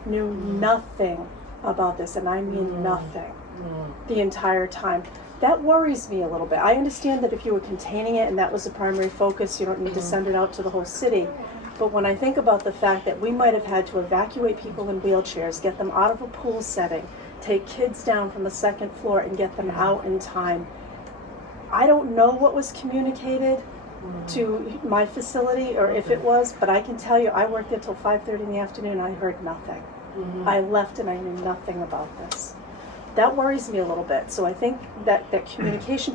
Knew nothing about this, and I mean nothing, the entire time. That worries me a little bit. I understand that if you were containing it and that was the primary focus, you don't need to send it out to the whole city. But when I think about the fact that we might have had to evacuate people in wheelchairs, get them out of a pool setting, take kids down from the second floor and get them out in time, I don't know what was communicated to my facility or if it was, but I can tell you I worked there till 5:30 in the afternoon. I heard nothing. I left and I knew nothing about this. That worries me a little bit. So I think that communication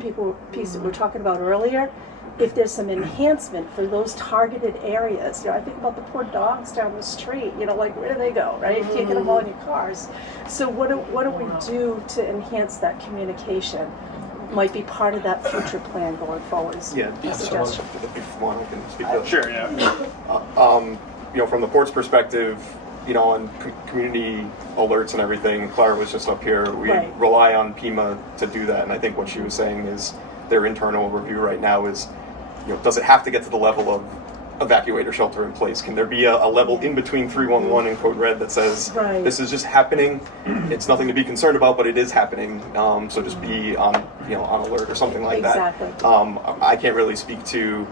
piece that we were talking about earlier, if there's some enhancement for those targeted areas, I think about the poor dogs down the street, like where do they go, right? You can't get them all in your cars. So what do we do to enhance that communication? Might be part of that future plan going forward. Yeah, Suggestion. if one I can speak to. Sure, yeah. From the port's perspective, on community alerts and everything, Clara was just up here. We rely on PEMA to do that, and I think what she was saying is their internal review right now is, does it have to get to the level of evacuate or shelter in place? Can there be a level in between 311 and Code Red that says this is just happening? It's nothing to be concerned about, but it is happening. So just be on alert or something like that. I can't really speak to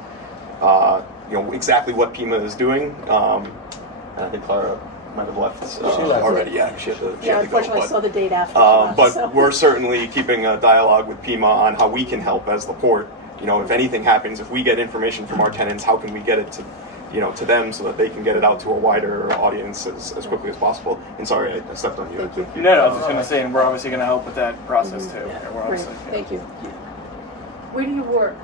exactly what PEMA is doing. And I think Clara might have left already. Yeah, she had to unfortunately, go, I saw the date after. But we're certainly keeping a dialogue with PEMA on how we can help as the port. If anything happens, if we get information from our tenants, how can we get it to them so that they can get it out to a wider audience as quickly as possible? And sorry, I stepped on you. Thank you. No, I was just going to say, and we're obviously going to help with that process too. Great. Thank you. Where do you work?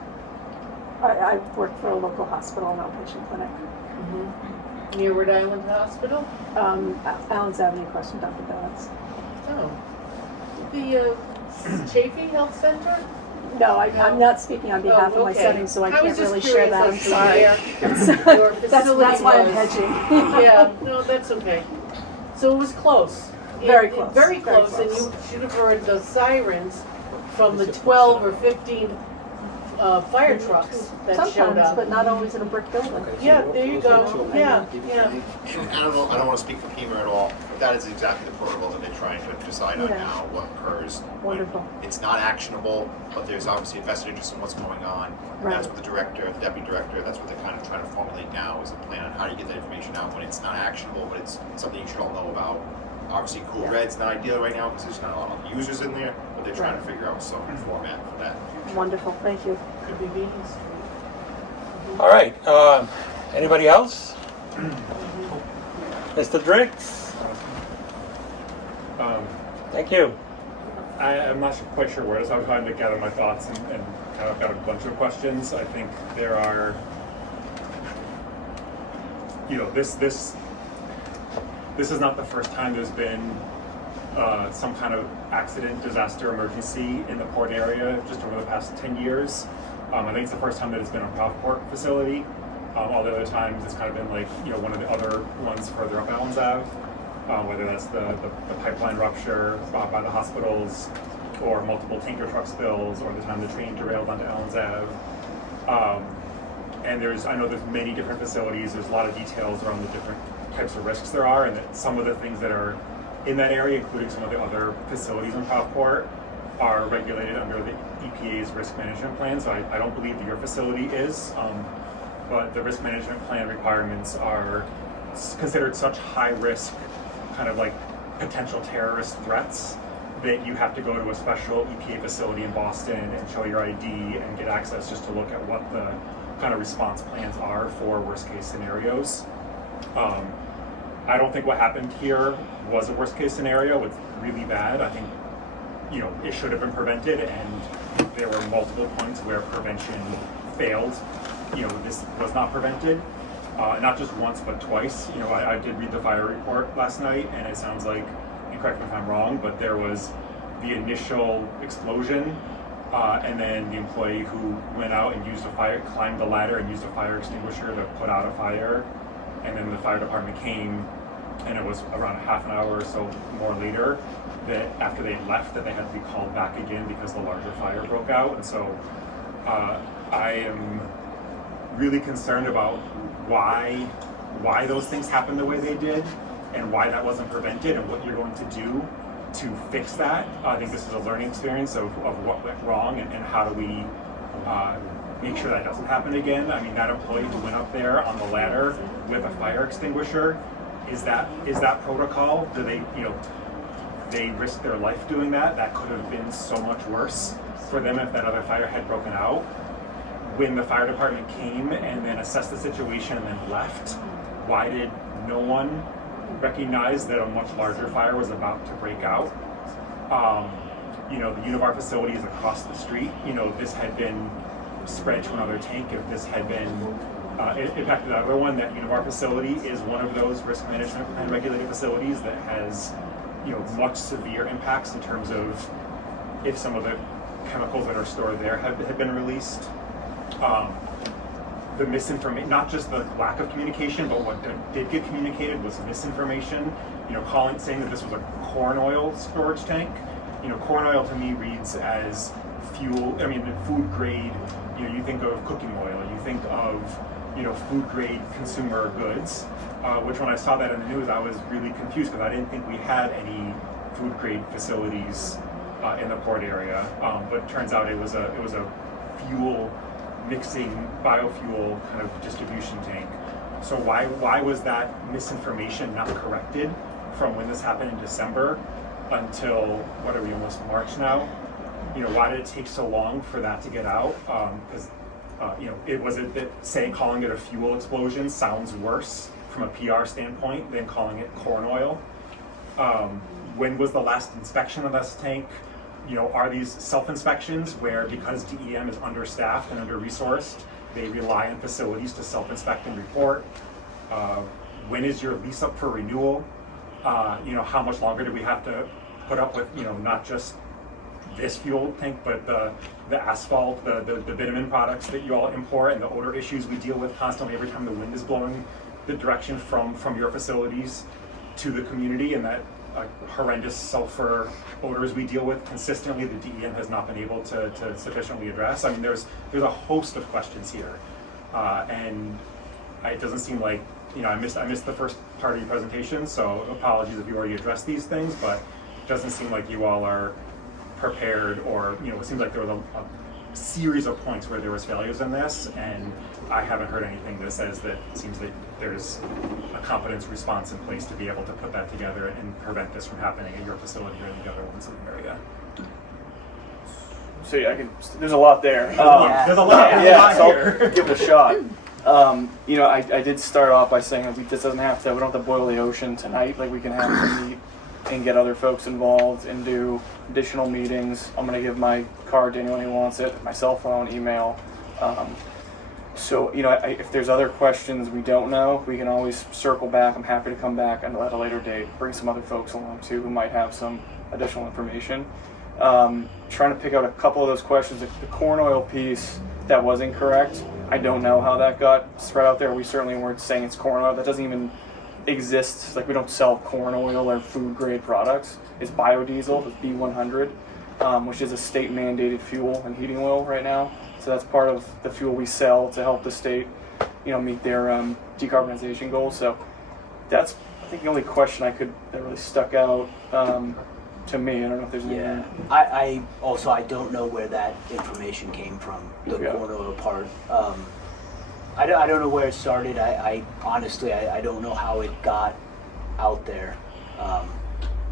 I work for a local hospital and outpatient clinic. Near Rhode Island Hospital? Allens Avenue, across from Dunkin' Donuts. Oh. The Chafee Health Center? No, I'm not speaking on behalf of my setting, so I can't really share that. I'm sorry. That's why I'm hedging. Yeah, no, that's okay. So it was close. Very close. Very close, and you should have heard the sirens from the 12 or 15 fire trucks that showed Sometimes, up. but not always in a brick building. Yeah, there you go. Yeah. I don't want to speak for PEMA at all, but that is exactly the protocol that they're trying to decide on now, what occurs. Wonderful. It's not actionable, but there's obviously a vested interest in what's going on. Right. That's what the director, the deputy director, that's what they're kind of trying to formulate now, is a plan on how do you get that information out when it's not actionable, but it's something you should all know about. Obviously, Code Red's not ideal right now because there's not a lot of users in there, but they're trying to figure out some format for that. Wonderful, thank you. Could be meetings. All right, anybody else? Mr. Drix? Thank you. I'm not quite sure where it is. I was trying to gather my thoughts and kind of got a bunch of questions. I think there are, this is not the first time there's been some kind of accident, disaster, emergency in the port area just over the past 10 years. I think it's the first time that it's been a ProvPort facility. All the other times it's kind of been like, one of the other ones further up Allens Ave, whether that's the pipeline rupture by the hospitals or multiple tanker truck spills or the time the train derailed onto Allens Ave. And I know there's many different facilities. There's a lot of details around the different types of risks there are, and that some of the things that are in that area, including some of the other facilities in ProvPort, are regulated under the EPA's risk management plan. So I don't believe that your facility is, but the risk management plan requirements are considered such high risk, kind of like potential terrorist threats, that you have to go to a special EPA facility in Boston and show your ID and get access just to look at what the kind of response plans are for worst case scenarios. I don't think what happened here was a worst case scenario. It's really bad. I think, it should have been prevented, and there were multiple points where prevention failed. This was not prevented, not just once, but twice. I did read the fire report last night, and it sounds like, and correct me if I'm wrong, but there was the initial explosion, and then the employee who went out and climbed the ladder and used a fire extinguisher to put out a fire, and then the fire department came and it was around a half an hour or so more later that after they left that they had to be called back again because the larger fire broke out. And so I am really concerned about why those things happened the way they did and why that wasn't prevented and what you're going to do to fix that. I think this is a learning experience of what went wrong and how do we make sure that doesn't happen again. I mean, that employee who went up there on the ladder with a fire extinguisher, is that protocol? Do they, they risk their life doing that? That could have been so much worse for them if that other fire had broken out. When the fire department came and then assessed the situation and then left, why did no one recognize that a much larger fire was about to break out? The Univar facility is across the street. This had been spread to another tank. If this had been impacted the other one, that Univar facility is one of those risk management and regulated facilities that has, much severe impacts in terms of if some of the chemicals that are stored there have been released. The misinformation, not just the lack of communication, but what did get communicated was misinformation. Saying that this was a corn oil storage tank. Corn oil to me reads as fuel. I mean, food grade. You think of cooking oil. You think of food grade consumer goods. Which when I saw that in the news, I was really confused because I didn't think we had any food grade facilities in the port area. But it turns out it was a fuel mixing biofuel kind of distribution tank. So why was that misinformation not corrected from when this happened in December until, what are we, almost March now? Why did it take so long for that to get out? Because calling it a fuel explosion sounds worse from a PR standpoint than calling it corn oil. When was the last inspection of this tank? Are these self-inspections where, because DEM is understaffed and under-resourced, they rely on facilities to self-inspect and report? When is your lease up for renewal? How much longer do we have to put up with, not just this fuel tank, but the asphalt, the bitumen products that you all import and the odor issues we deal with constantly every time the wind is blowing the direction from your facilities to the community, and that horrendous sulfur odors we deal with consistently that DEM has not been able to sufficiently address. I mean, there's a host of questions here, and it doesn't seem like, I missed the first part of your presentation, so apologies if you already addressed these things, but it doesn't seem like you all are prepared, or it seems like there was a series of points where there was failures in this, and I haven't heard anything that says that it seems that there's a competence response in place to be able to put that together and prevent this from happening at your facility or in the other ones in the area. So there's a lot there. There's a lot so here. I'll give it a shot. I did start off by saying this doesn't have to, we don't have to boil the ocean tonight. Like, we can have some meet and get other folks involved and do additional meetings. I'm going to give my card to anyone who wants it, my cell phone, email. If there's other questions we don't know, we can always circle back. I'm happy to come back and at a later date bring some other folks along too who might have some additional information. Trying to pick out a couple of those questions. The corn oil piece, that was incorrect. I don't know how that got spread out there. We certainly weren't saying it's corn oil. That doesn't even exist. Like, we don't sell corn oil or food grade products. It's biodiesel, it's B100, which is a state mandated fuel and heating oil right now. So that's part of the fuel we sell to help the state, meet their decarbonization goals. So that's, I think, the only question that really stuck out to me. I don't know if there's any. Yeah, I don't know where that information came from, the corn oil part. I don't know where it started. I honestly don't know how it got out there.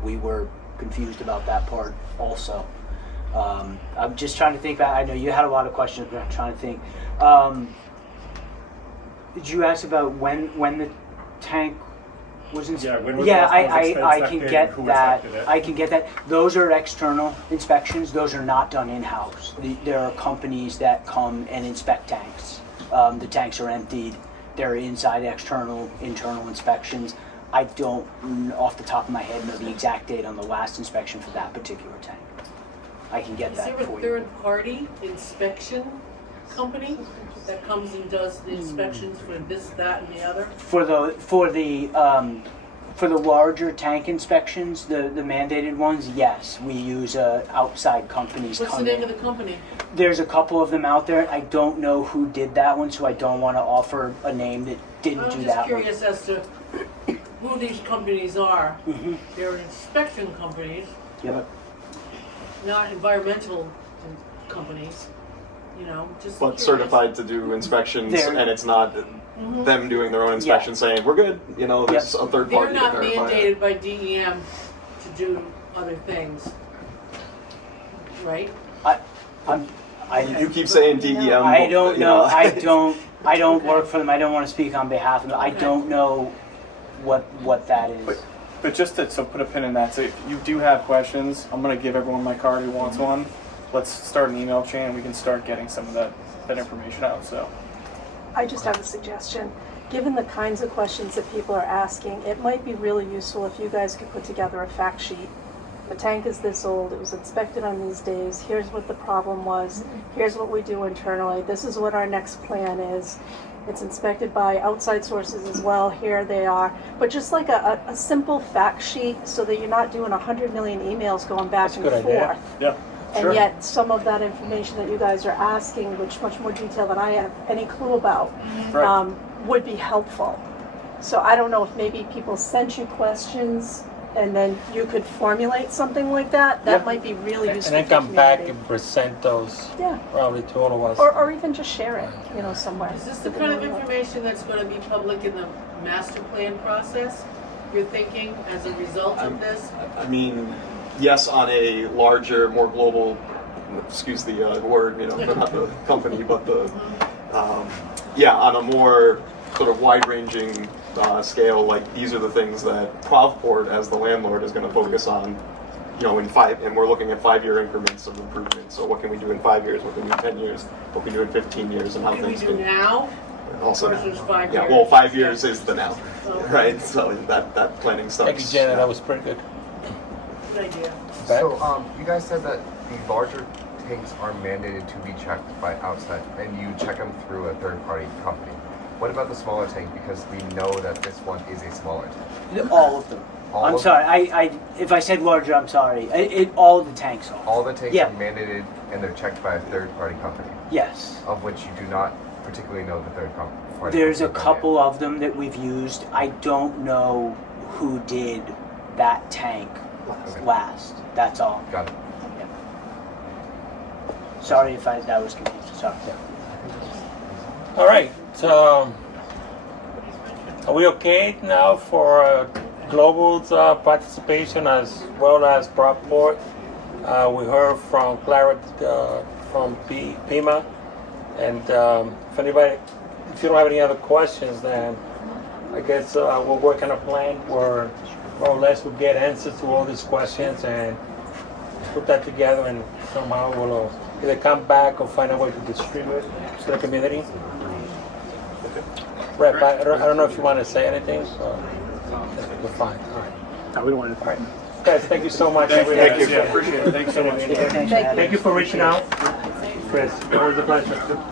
We were confused about that part also. I'm just trying to think back. I know you had a lot of questions, but I'm trying to think. Did you ask about when the tank was inspected? Yeah, I can get that. I can get that. Those are external inspections. Those are not done in-house. There are companies that come and inspect tanks. The tanks are emptied. They're inside internal inspections. I don't, off the top of my head, know the exact date on the last inspection for that particular tank. I can get that for you. Is there a third-party inspection company that comes and does the inspections for this, that, and the other? For the For the larger tank inspections, the mandated ones, yes, we use outside companies. What's the name of the company? There's a couple of them out there. I don't know who did that one, so I don't want to offer a name that didn't do I'm that just curious as to who these companies are. one. They're inspection companies, Yep. not environmental companies. You know, just But curious. certified to do inspections, They're- and it's not them doing their own inspection saying, we're good, you know, there's a third They're party to not verify mandated it. by DEM to do other things, right? You keep saying DEM. I don't you know. I don't work for them. I don't want to speak on behalf of them. I Okay. don't know what that is. But just to put a pin in that, so if you do have questions, I'm gonna give everyone my card who wants one. Let's start an email chain and we can start getting some of that information out, so. I just have a suggestion. Given the kinds of questions that people are asking, it might be really useful if you guys could put together a fact sheet. The tank is this old, it was inspected on these days, here's what the problem was, here's what we do internally, this is what our next plan is. It's inspected by outside sources as well, here they are. But just like a simple fact sheet so that you're not doing 100 million emails going back That's a and good forth. idea. Yeah. And yet, some of that information that you guys are asking, which much more detail than I have any clue about, Right. would be helpful. So I don't know if maybe people sent you questions and then you could formulate something like that. That might be really And useful. then for come back community. and present those Yeah. probably to all of us. Or even just share it, somewhere. Is this the kind of information that's going to be public in the master plan process? You're thinking as a result of this? I mean, yes, on a larger, more global, excuse the word, not the company, but the, on a more sort of wide-ranging scale, like these are the things that ProvPort as the landlord is going to focus on, and we're looking at 5-year increments of improvement. So what can we do in 5 years? What can we do in 10 years? What can we do in 15 years? And how What can we things do can now also versus 5 years? Yeah, well, 5 years is the now, Okay. right? So that planning starts. Thank you, Janet, that was pretty good. Good idea. So, you guys said that the larger tanks are mandated to be checked by outside, and you check them through a third-party company. What about the smaller tank? Because we know that this one is a smaller tank. All of them. All I'm of sorry. I if I said larger, I'm sorry. All of the tanks are. All the tanks Yeah. are mandated, and they're checked by a third-party company. Yes. Of which you do not particularly know the third-party. There's a company. couple of them that we've used. I don't know who did that tank last. That's all. Got it. Sorry if that was confusing. Sorry. All right, so are we okay now for Global's participation as well as ProvPort? We heard from Clara from PIMA, and if you don't have any other questions, then I guess we'll work on a plan where more or less we'll get answers to all these questions and put that together, and somehow we'll either come back or find a way to distribute to the community. Rep, I don't know if you want to say anything. We're fine. All right. No, we don't want to. All right. Guys, thank you so much. Thank you. Yeah, appreciate it. Thanks so much. Thank you for reaching out. Chris, it was a pleasure.